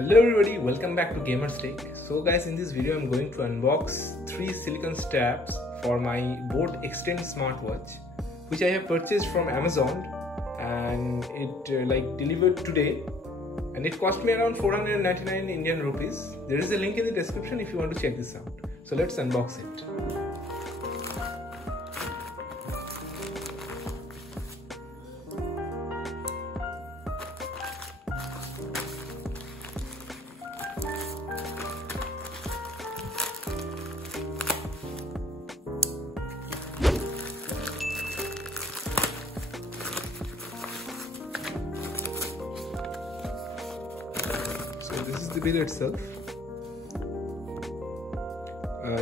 Hello everybody, welcome back to Gamer's Tech. So guys, in this video I'm going to unbox 3 silicone straps for my boAt XTEND smartwatch, which I have purchased from Amazon, and it delivered today, and it cost me around 499 Indian rupees. There is a link in the description if you want to check this out. So let's unbox it. So this is the bill itself.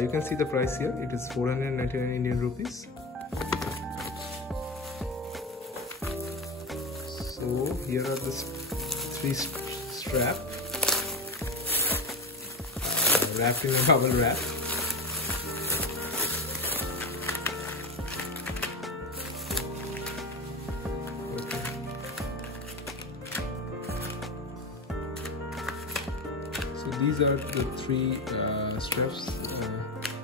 You can see the price here. It is 499 Indian rupees. So here are the 3 straps wrapped in a bubble wrap. So these are the 3 straps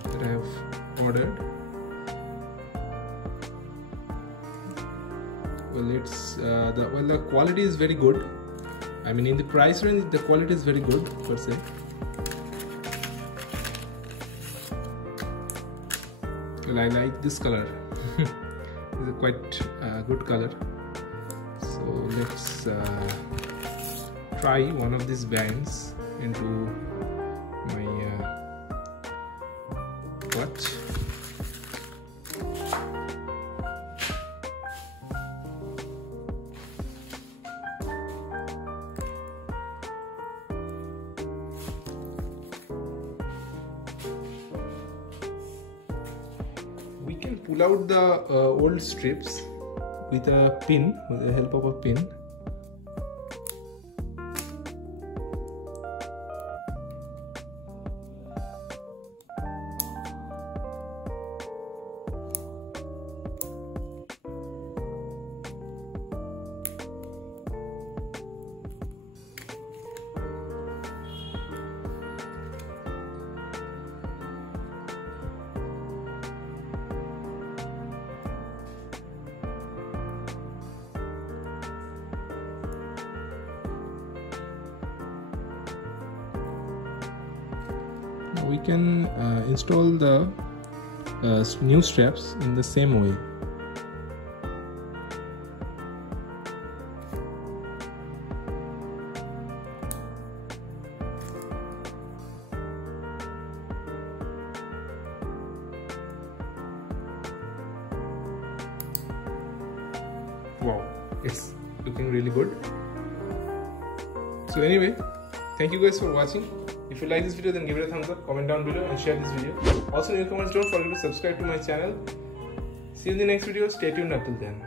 that I have ordered. Well, it's the quality is very good. I mean, in the price range, the quality is very good per se. Well, I like this color. It's a quite good color. So let's try one of these bands into my watch. We can pull out the old strips with a pin, with the help of a pin. We can install the new straps in the same way. Wow, it's looking really good. So anyway, thank you guys for watching. If you like this video, then give it a thumbs up, comment down below and share this video. Also, newcomers, don't forget to subscribe to my channel. See you in the next video. Stay tuned until then.